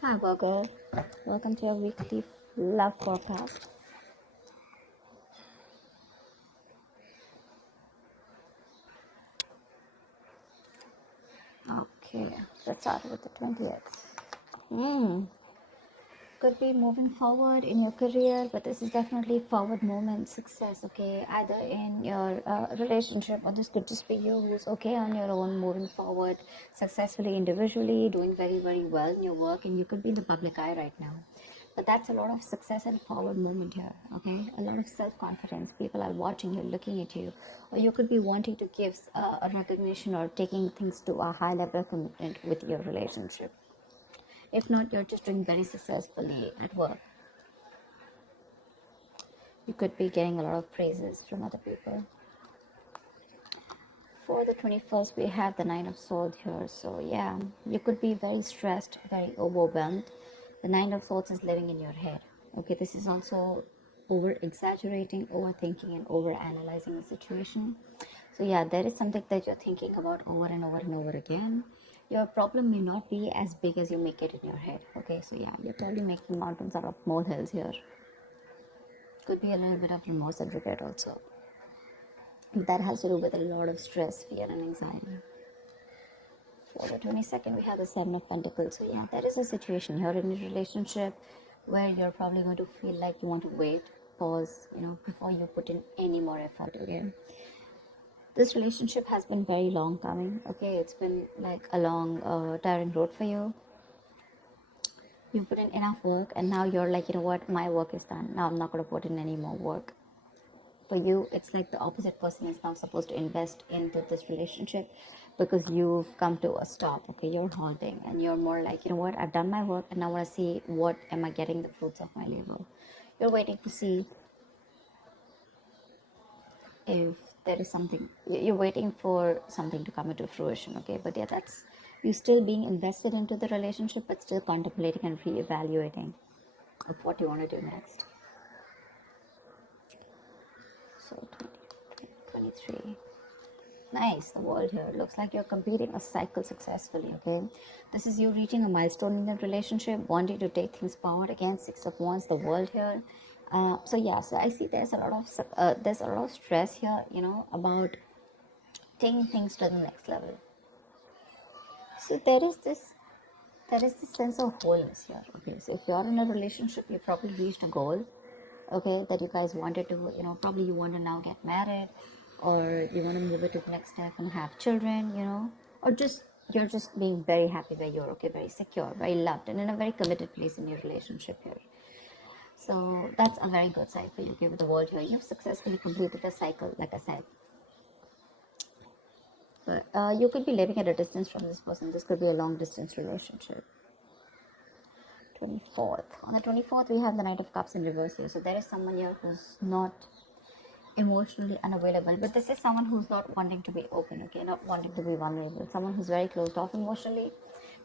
Hi, Virgo. Welcome to your weekly love forecast. Okay, let's start with the 20th. Hmm. Could be moving forward in your career, but this is definitely forward movement, success, okay? Either in your relationship, or this could just be you who's okay on your own, moving forward successfully individually, doing very, very well in your work, and you could be in the public eye right now. But that's a lot of success and forward movement here, okay? A lot of self confidence. People are watching you, looking at you, or you could be wanting to give a recognition or taking things to a high level of commitment with your relationship. If not, you're just doing very successfully at work. You could be getting a lot of praises from other people. For the 21st, we have the Nine of Swords here. So, yeah, you could be very stressed, very overwhelmed. The Nine of Swords is living in your head. Okay, this is also over exaggerating, overthinking, and over analyzing the situation. So, yeah, there is something that you're thinking about over and over and over again. Your problem may not be as big as you make it in your head. Okay, so yeah, you're probably making mountains out of molehills here. Could be a little bit of remorse and regret also. That has to do with a lot of stress, fear, and anxiety. For the 22nd, we have the Seven of Pentacles. So, yeah, there is a situation here in your relationship where you're probably going to feel like you want to wait, pause, before you put in any more effort, okay? This relationship has been very long coming, okay? It's been like a long, tiring road for you. You've put in enough work, and now you're like, you know what, my work is done. Now I'm not going to put in any more work. For you, it's like the opposite person is now supposed to invest into this relationship because you've come to a stop. Okay, you're haunting, and you're more like, you know what, I've done my work, and I want to see what am I getting the fruits of my labor. You're waiting to see if there is something. You're waiting for something to come into fruition. Okay, but yeah, that's you still being invested into the relationship, but still contemplating and reevaluating of what you want to do next. So 23. Nice, the world here. Looks like you're completing a cycle successfully, okay? This is you reaching a milestone in your relationship, wanting to take things forward. Again, Six of Wands, the world here. So yeah, so I see there's a lot of stress here, about taking things to the next level. So there is this sense of wholeness here. Okay, so if you're in a relationship, you probably reached a goal, okay, that you guys wanted to, probably you want to now get married, or you want to move it to the next step and have children, or just you're just being very happy where you're, okay, very secure, very loved, and in a very committed place in your relationship here. So that's a very good side for you. Okay, with the world here, you've successfully completed a cycle, like I said. But you could be living at a distance from this person. This could be a long distance relationship. 24th. On the 24th, we have the Knight of Cups in reverse here. So there is someone here who's not emotionally unavailable, but this is someone who's not wanting to be open, okay, not wanting to be vulnerable, someone who's very closed off emotionally.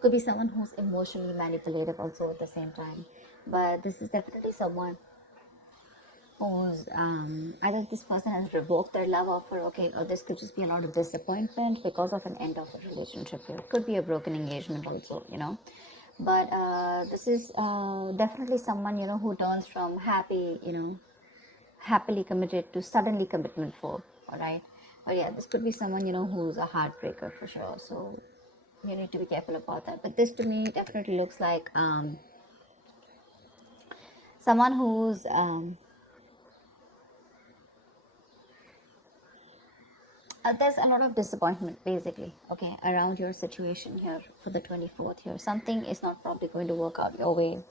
Could be someone who's emotionally manipulative also at the same time, but this is definitely someone who's either this person has revoked their love offer, okay, or this could just be a lot of disappointment because of an end of a relationship here. It could be a broken engagement also, but this is definitely someone, who turns from happily committed to suddenly commitment for, all right? But yeah, this could be someone, who's a heartbreaker for sure, so you need to be careful about that. But this to me definitely looks like someone who's there's a lot of disappointment basically, okay, around your situation here for the 24th here. Something is not probably going to work out your way,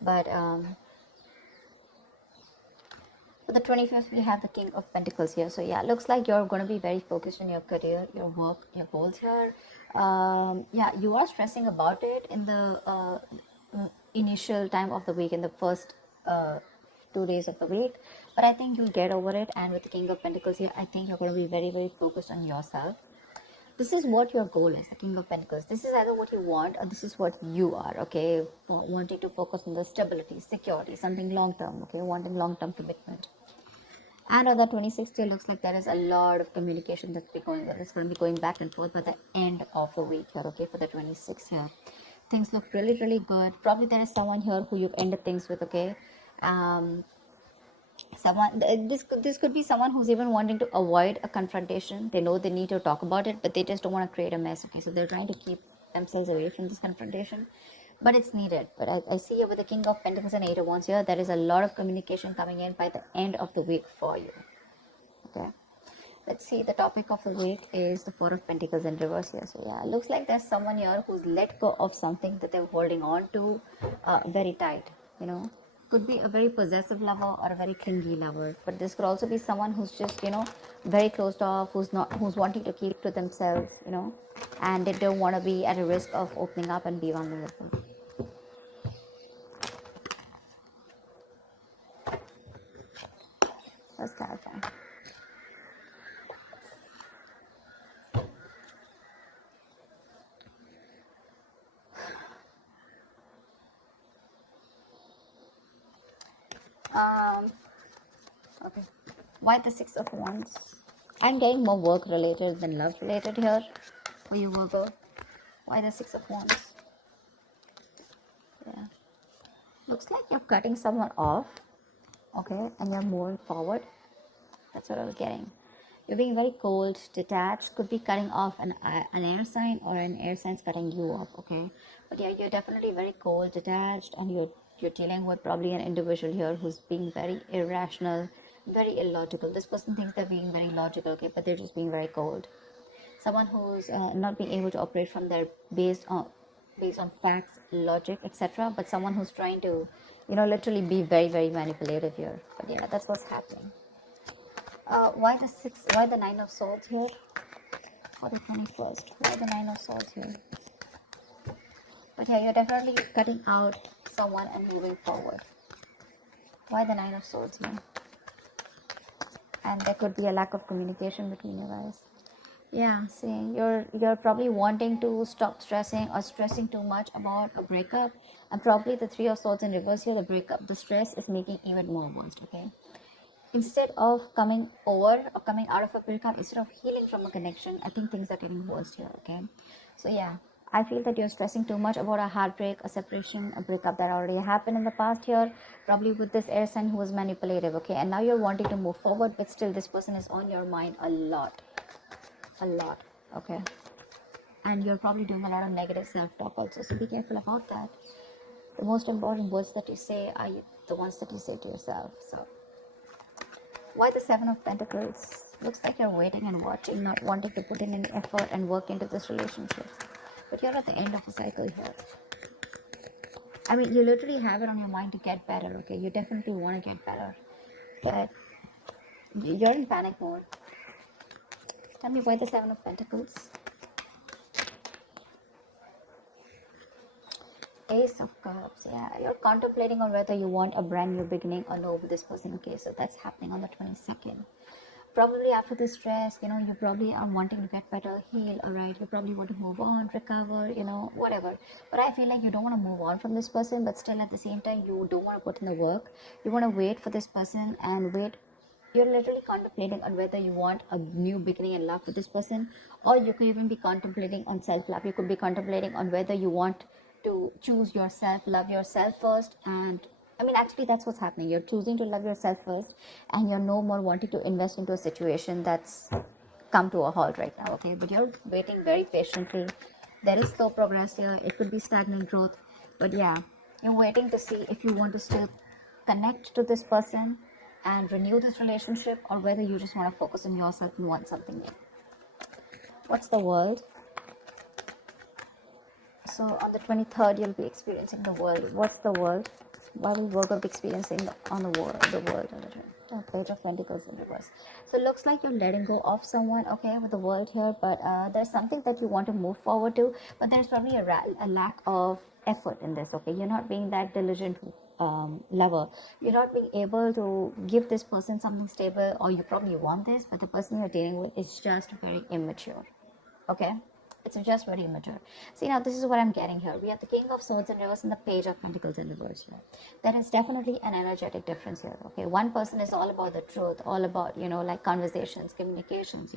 but for the 25th, we have the King of Pentacles here. So yeah, looks like you're going to be very focused on your career, your work, your goals here. Yeah, you are stressing about it in the initial time of the week, in the first 2 days of the week. But I think you'll get over it. And with the King of Pentacles here, I think you're going to be very, very focused on yourself. This is what your goal is, the King of Pentacles. This is either what you want, or this is what you are, okay? Wanting to focus on the stability, security, something long term, okay? Wanting long term commitment. And on the 26th, it looks like there is a lot of communication that's going to be going back and forth by the end of the week here, okay, for the 26th here. Things look really, really good. Probably there is someone here who you've ended things with, okay? Um, this could be someone who's even wanting to avoid a confrontation. They know they need to talk about it, but they just don't want to create a mess, okay? So they're trying to keep themselves away from this confrontation, but it's needed. But I see here with the King of Pentacles and Eight of Wands here, there is a lot of communication coming in by the end of the week for you, okay? Let's see, the topic of the week is the Four of Pentacles in reverse here. So yeah, it looks like there's someone here who's let go of something that they're holding on to very tight, you know. Could be a very possessive lover or a very clingy lover, but this could also be someone who's just, you know, very closed off, who's wanting to keep to themselves, you know, and they don't want to be at a risk of opening up and be vulnerable. Let's clarify. Okay. Why the Six of Wands? I'm getting more work related than love related here for you, Virgo. Why the Six of Wands? Yeah. Looks like you're cutting someone off, okay, and you're moving forward. That's what I was getting. You're being very cold, detached, could be cutting off an air sign, or an air sign's cutting you off, okay? But yeah, you're definitely very cold, detached, and you're dealing with probably an individual here who's being very irrational, very illogical. This person thinks they're being very logical, okay, but they're just being very cold. Someone who's not being able to operate from their based on facts, logic, etc., but someone who's trying to, you know, literally be very, very manipulative here. But yeah, that's what's happening. Why the Nine of Swords here for the 21st? Why the Nine of Swords here? But yeah, you're definitely cutting out someone and moving forward. Why the Nine of Swords here? And there could be a lack of communication between you guys. Yeah, see, you're probably wanting to stop stressing or stressing too much about a breakup, and probably the Three of Swords in reverse here, the breakup, the stress is making even more worse, okay? Instead of coming over or coming out of a breakup, instead of healing from a connection, I think things are getting worse here, okay? So yeah, I feel that you're stressing too much about a heartbreak, a separation, a breakup that already happened in the past here, probably with this air sign who was manipulative, okay? And now you're wanting to move forward, but still this person is on your mind a lot, okay? And you're probably doing a lot of negative self-talk also, so be careful about that. The most important words that you say are the ones that you say to yourself. So why the Seven of Pentacles? Looks like you're waiting and watching, not wanting to put in any effort and work into this relationship, but you're at the end of a cycle here. I mean, you literally have it on your mind to get better, okay? You definitely want to get better, but you're in panic mode. Tell me why the Seven of Pentacles? Ace of Cups. Yeah, you're contemplating on whether you want a brand new beginning or no with this person. Okay, so that's happening on the 22nd. Probably after this stress, you know, you probably are wanting to get better, heal, all right? You probably want to move on, recover, you know, whatever. But I feel like you don't want to move on from this person, but still at the same time, you don't want to put in the work. You want to wait for this person and wait. You're literally contemplating on whether you want a new beginning in love with this person, or you could even be contemplating on self-love. You could be contemplating on whether you want to choose yourself, love yourself first. And I mean, actually that's what's happening. You're choosing to love yourself first, and you're no more wanting to invest into a situation that's come to a halt right now, okay? But you're waiting very patiently. There is slow progress here. It could be stagnant growth, but yeah, you're waiting to see if you want to still connect to this person and renew this relationship, or whether you just want to focus on yourself and want something new. What's the world? So on the 23rd, you'll be experiencing the world. What's the world? Why will Virgo be experiencing on the world on the Page of Pentacles in reverse? So it looks like you're letting go of someone, okay, with the world here, but there's something that you want to move forward to, but there's probably a lack of effort in this, okay? You're not being that diligent lover. You're not being able to give this person something stable, or you probably want this, but the person you're dealing with is just very immature, okay? It's just very immature. See, now this is what I'm getting here. We have the King of Swords in reverse and the Page of Pentacles in reverse here. There is definitely an energetic difference here. Okay, one person is all about the truth, all about, like conversations, communications,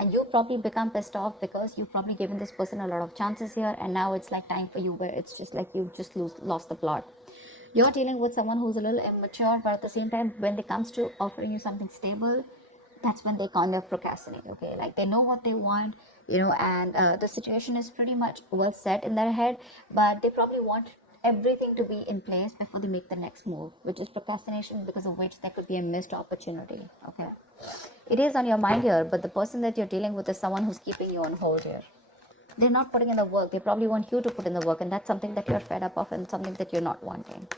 and you probably become pissed off because you've probably given this person a lot of chances here, and now it's like time for you where it's just like you just lost the plot. You're dealing with someone who's a little immature, but at the same time, when it comes to offering you something stable, that's when they kind of procrastinate. Okay, like they know what they want, and the situation is pretty much well set in their head, but they probably want everything to be in place before they make the next move, which is procrastination, because of which there could be a missed opportunity. Okay, it is on your mind here, but the person that you're dealing with is someone who's keeping you on hold here. They're not putting in the work. They probably want you to put in the work, and that's something that you're fed up of and something that you're not wanting.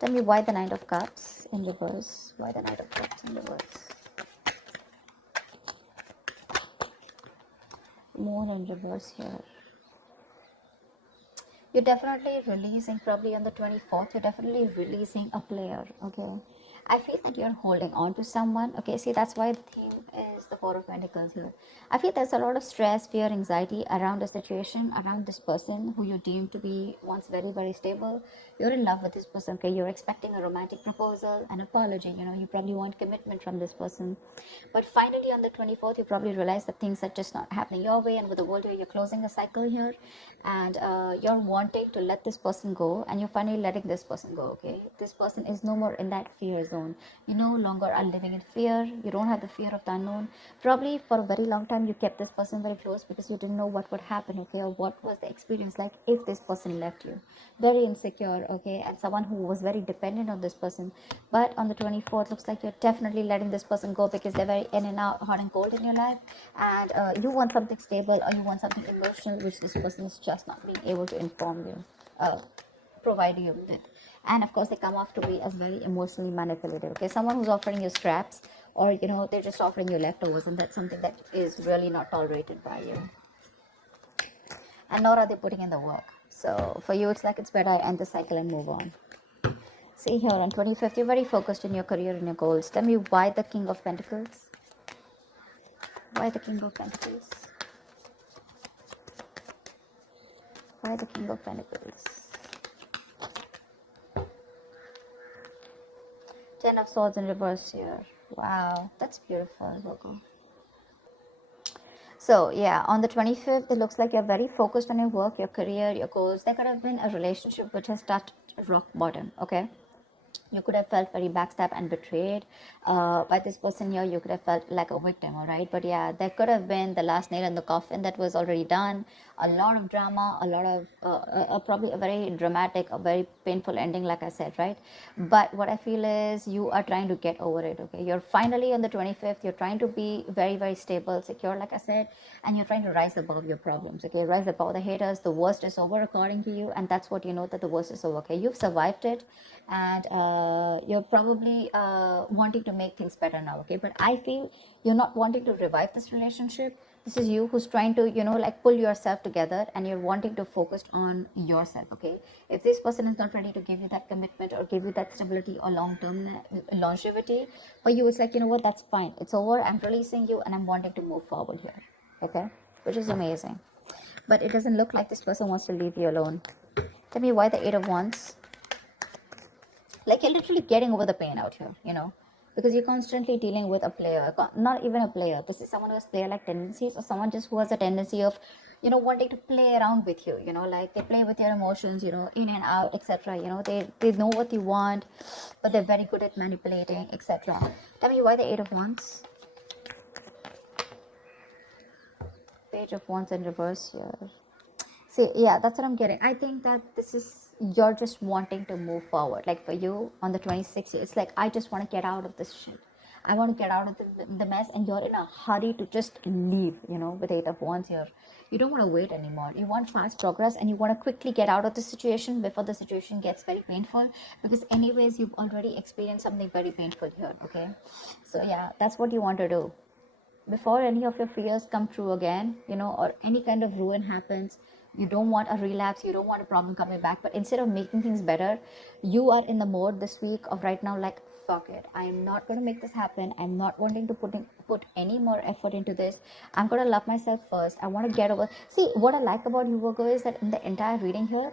Tell me why the Knight of Cups in reverse. Why the Knight of Cups in reverse? Moon in reverse here. You're definitely releasing, probably on the 24th, you're definitely releasing a player, okay? I feel that you're holding on to someone, okay? See, that's why the theme is the Four of Pentacles here. I feel there's a lot of stress, fear, anxiety around the situation, around this person who you deem to be once very, very stable. You're in love with this person, okay? You're expecting a romantic proposal, an apology, you probably want commitment from this person. But finally, on the 24th, you probably realize that things are just not happening your way, and with the world here, you're closing a cycle here, and you're wanting to let this person go, and you're finally letting this person go, okay? This person is no more in that fear zone. You no longer are living in fear. You don't have the fear of the unknown. Probably for a very long time, you kept this person very close because you didn't know what would happen, okay? Or what was the experience like if this person left you. Very insecure, okay? And someone who was very dependent on this person. But on the 24th, looks like you're definitely letting this person go because they're very in and out, hot and cold in your life. And you want something stable, or you want something emotional, which this person is just not being able to inform you, provide you with. And of course, they come off to be as very emotionally manipulative, okay? Someone who's offering you scraps, or they're just offering you leftovers, and that's something that is really not tolerated by you, and nor are they putting in the work. So for you, it's like it's better I end the cycle and move on. See here, on 25th, you're very focused in your career and your goals. Tell me why the King of Pentacles. Why the King of Pentacles? Why the King of Pentacles? Ten of Swords in reverse here. Wow, that's beautiful, Virgo. So yeah, on the 25th, it looks like you're very focused on your work, your career, your goals. There could have been a relationship which has touched rock bottom, okay? You could have felt very backstabbed and betrayed by this person here. You could have felt like a victim, all right? But yeah, there could have been the last nail in the coffin that was already done. A lot of drama, a lot of probably a very dramatic, a very painful ending, like I said, right? But what I feel is you are trying to get over it, okay? You're finally on the 25th. You're trying to be very, very stable, secure, like I said, and you're trying to rise above your problems, okay? Rise above the haters. The worst is over according to you, and that's what you know, that the worst is over, okay? You've survived it, and you're probably wanting to make things better now, okay? But I feel you're not wanting to revive this relationship. This is you who's trying to like pull yourself together, and you're wanting to focus on yourself, okay? If this person is not ready to give you that commitment or give you that stability or long-term longevity, for you it's like, what, that's fine, it's over, I'm releasing you, and I'm wanting to move forward here, okay? Which is amazing. But it doesn't look like this person wants to leave you alone. Tell me why the Eight of Wands. Like, you're literally getting over the pain out here, because you're constantly dealing with a player, not even a player. This is someone who has player-like tendencies, or someone just who has a tendency of, wanting to play around with you, like they play with your emotions, in and out, etc. They know what you want, but they're very good at manipulating, etc. Tell me why the Eight of Wands. Page of Wands in reverse here. See, yeah, that's what I'm getting. I think that this is, you're just wanting to move forward. Like for you, on the 26th, it's like, I just want to get out of this shit. I want to get out of the mess, and you're in a hurry to just leave, with Eight of Wands here. You don't want to wait anymore. You want fast progress, and you want to quickly get out of the situation before the situation gets very painful, because anyways, you've already experienced something very painful here, okay? So yeah, that's what you want to do. Before any of your fears come true again, or any kind of ruin happens, you don't want a relapse, you don't want a problem coming back, but instead of making things better, you are in the mode this week of right now, like, fuck it, I am not going to make this happen. I'm not wanting to put any more effort into this. I'm going to love myself first. I want to get over. See, what I like about you, Virgo, is that in the entire reading here,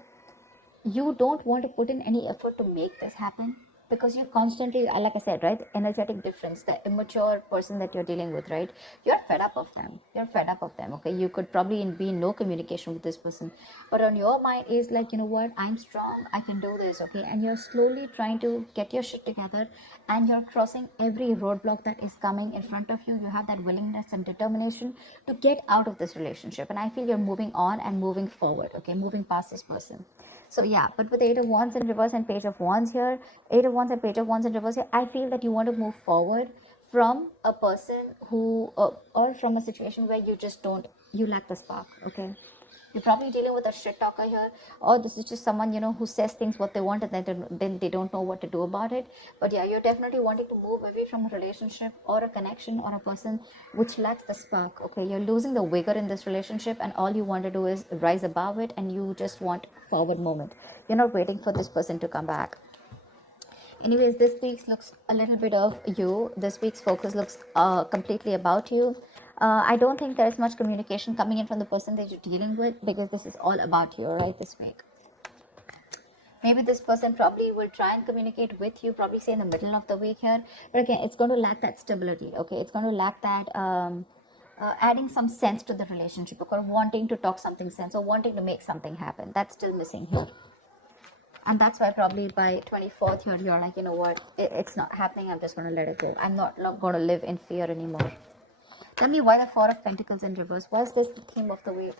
you don't want to put in any effort to make this happen, because you're constantly, like I said, right, energetic difference, the immature person that you're dealing with, right, you're fed up of them. You're fed up of them. Okay, you could probably be in no communication with this person, but on your mind is like, you know what, I'm strong, I can do this. Okay, and you're slowly trying to get your shit together, and you're crossing every roadblock that is coming in front of you. You have that willingness and determination to get out of this relationship, and I feel you're moving on and moving forward. Okay, moving past this person. So yeah, but with Eight of Wands in reverse and Page of Wands here, Eight of Wands and Page of Wands in reverse here, I feel that you want to move forward from a person who, or from a situation where you just don't, you lack the spark. Okay, you're probably dealing with a shit talker here, or this is just someone, you know, who says things what they want, and then they don't know what to do about it. But yeah, you're definitely wanting to move away from a relationship or a connection or a person which lacks the spark. Okay, you're losing the vigor in this relationship, and all you want to do is rise above it, and you just want forward moment. You're not waiting for this person to come back. Anyways, this week's looks a little bit of you. This week's focus looks completely about you. I don't think there is much communication coming in from the person that you're dealing with, because this is all about you, right, this week. Maybe this person probably will try and communicate with you, probably say in the middle of the week here, but again, it's going to lack that stability. Okay, it's going to lack that adding some sense to the relationship, or wanting to talk something sense, or wanting to make something happen. That's still missing here. And that's why probably by 24th you're like, you know what, it's not happening, I'm just going to let it go. I'm not going to live in fear anymore. Tell me why the Four of Pentacles in reverse. Why is this the theme of the week?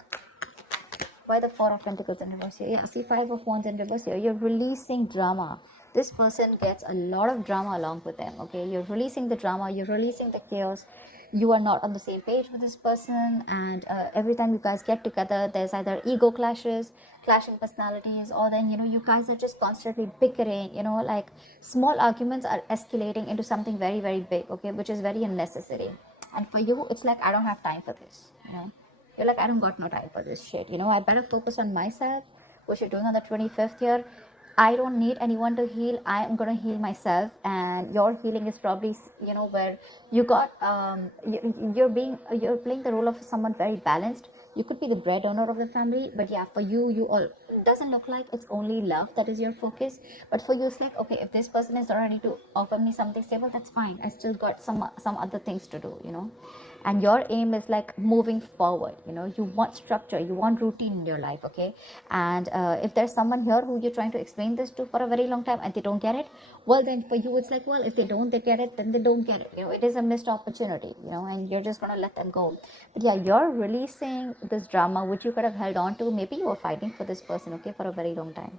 Why the Four of Pentacles in reverse here? Yeah, see, Five of Wands in reverse here. You're releasing drama. This person gets a lot of drama along with them. Okay, you're releasing the drama, you're releasing the chaos. You are not on the same page with this person, and every time you guys get together, there's either ego clashes, clashing personalities, or then, you know, you guys are just constantly bickering. You know, like small arguments are escalating into something very, very big. Okay, which is very unnecessary. And for you, it's like, I don't have time for this. You know, you're like, I don't got no time for this shit. You know, I better focus on myself, which you're doing on the 25th here. I don't need anyone to heal. I am going to heal myself. And your healing is probably, you know, where you got, you're playing the role of someone very balanced. You could be the breadwinner of the family, but yeah, for you, it doesn't look like it's only love that is your focus. But for you, it's like, okay, if this person is not ready to offer me something stable, that's fine. I still got some other things to do, you know. And your aim is like moving forward. You know, you want structure, you want routine in your life. Okay, and if there's someone here who you're trying to explain this to for a very long time and they don't get it, well, then for you it's like, well, if they get it, then they don't get it. You know, it is a missed opportunity, you know, and you're just gonna let them go. But yeah, you're releasing this drama which you could have held on to. Maybe you were fighting for this person, okay, for a very long time.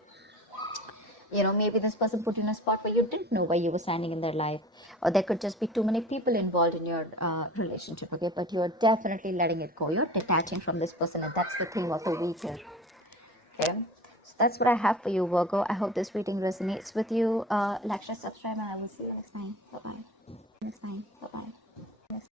You know, maybe this person put you in a spot where you didn't know where you were standing in their life, or there could just be too many people involved in your relationship. Okay, but you're definitely letting it go. You're detaching from this person, and that's the theme of the week here. Okay, so that's what I have for you, Virgo. I hope this reading resonates with you. Like, share, subscribe, and I will see you next time. Bye bye.